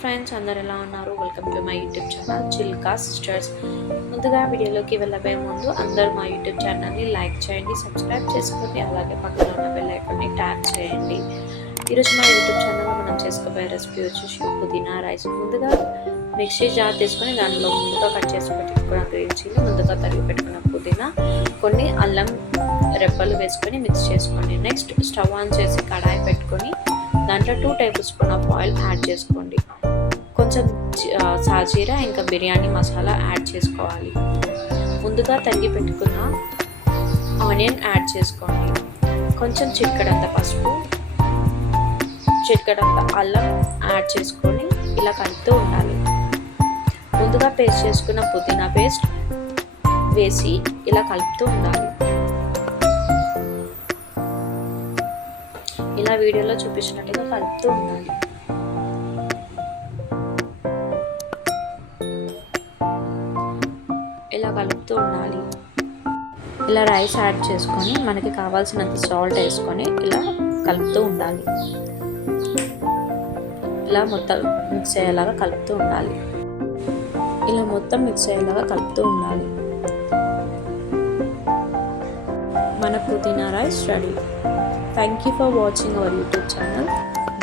Friends, అందరు ఎలా ఉన్నారు? Welcome to my YouTube channel Chilka sisters. ముందుగా వీడియోలోకి వెళ్ళబోయే ముందు అందరూ మా యూట్యూబ్ ఛానల్ని లైక్ చేయండి, సబ్స్క్రైబ్ చేసుకోండి, అలాగే పక్కన ఉన్న బెల్ ఐకాన్ని ట్యాప్ చేయండి. ఈరోజు మా యూట్యూబ్ ఛానల్లో మనం చేసుకోబోయే రెసిపీ వచ్చేసి పుదీనా రైస్. ముందుగా మిక్సీ జార్ తీసుకొని దానిలో ముందుగా కట్ చేసి పెట్టుకున్న గ్రీన్ చిల్లీ, ముందుగా తరిగి పెట్టుకున్న పుదీనా, కొన్ని అల్లం రెబ్బలు వేసుకొని మిక్స్ చేసుకోండి. నెక్స్ట్ స్టవ్ ఆన్ చేసి కడాయి పెట్టుకొని దాంట్లో 2 table spoon of oil add చేసుకోండి. కొంచెం సాజీరా ఇంకా బిర్యానీ మసాలా యాడ్ చేసుకోవాలి. ముందుగా తరిగి పెట్టుకున్న ఆనియన్ యాడ్ చేసుకోండి. కొంచెం చిటికెడంత పసుపు, చిటికెడంత అల్లం యాడ్ చేసుకొని ఇలా కలుపుతూ ఉండాలి. ముందుగా పేస్ట్ చేసుకున్న పుదీనా పేస్ట్ వేసి ఇలా కలుపుతూ ఉండాలి. ఇలా వీడియోలో చూపించినట్టుగా కలుపుతూ ఉండాలి. ఇలా కలుపుతూ ఉండాలి. ఇలా రైస్ యాడ్ చేసుకొని మనకి కావాల్సినంత సాల్ట్ వేసుకొని ఇలా కలుపుతూ ఉండాలి. ఇలా మొత్తం మిక్స్ అయ్యేలాగా కలుపుతూ ఉండాలి. ఇలా మొత్తం మిక్స్ అయ్యేలాగా కలుపుతూ ఉండాలి. మన పుదీనా rice ready. Thank you for watching our YouTube channel.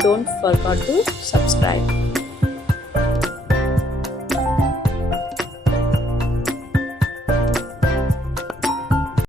Don't forget to subscribe.